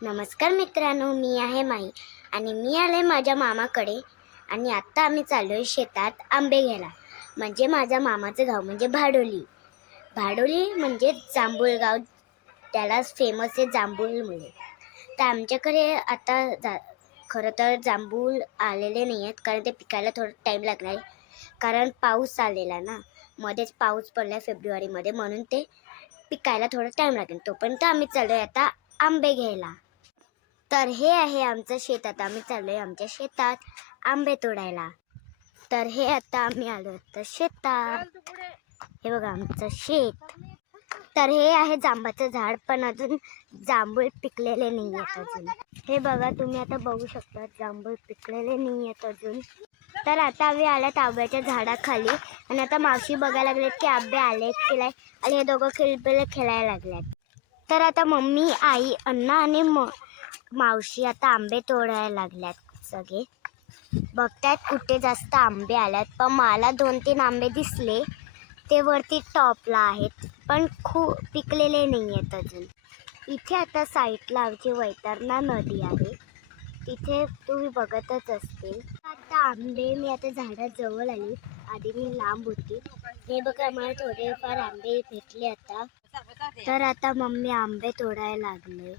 नमस्कार मित्रांनो, मी आहे माई आणि मी आले माझ्या मामाकडे. आणि आत्ता आम्ही चाललो आहे शेतात आंबे घ्यायला. म्हणजे माझ्या मामाचं गाव म्हणजे भाडोली. भाडोली म्हणजे जांभूळ गाव, त्यालाच फेमस आहे जांभूळ मुळे. तर आमच्याकडे आता खरं तर जांभूळ आलेले नाही आहेत, कारण ते पिकायला थोडं टाईम लागणार आहे. कारण पाऊस आलेला ना, मध्येच पाऊस पडला फेब्रुवारीमध्ये, म्हणून ते पिकायला थोडं टाईम लागेल. तोपर्यंत आम्ही चाललो आहे आता आंबे घ्यायला. तर हे आहे आमचं शेत. आता आम्ही चाललो आहे आमच्या शेतात आंबे तोडायला. तर हे आता आम्ही आलो आता शेतात. हे बघा आमचं शेत. तर हे आहे जांबाचं झाड, पण अजून जांभूळ पिकलेले नाही आहेत अजून. हे बघा, तुम्ही आता बघू शकता जांभूळ पिकलेले नाही आहेत अजून. तर आता आम्ही आल्यात आंब्याच्या झाडाखाली आणि आता मावशी बघायला लागलेत की आंबे आले केलाय, आणि हे दोघं खेळायला लागल्यात. तर आता मम्मी, आई, अण्णा आणि मावशी आता आंबे तोडायला लागल्यात. सगळे बघतायत कुठे जास्त आंबे आल्यात, पण मला 2-3 आंबे दिसले. ते वरती टॉपला आहेत, पण खूप पिकलेले नाही आहेत अजून. इथे आता साईडला आमची वैतरणा नदी आहे, तिथे तुम्ही बघतच असतील. आता आंबे मी आता झाडाजवळ आली, आधी मी लांब होती. हे बघा, मला थोडेफार आंबे भेटले आता. तर आता मम्मी आंबे तोडायला लागले.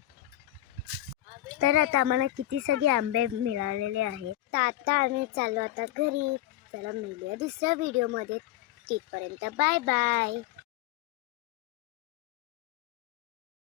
तर आता आम्हाला किती सगळे आंबे मिळालेले आहेत. तर आता आम्ही चाललो आता घरी. चला मिळूया दुसऱ्या व्हिडिओमध्ये. तिथपर्यंत बाय बाय.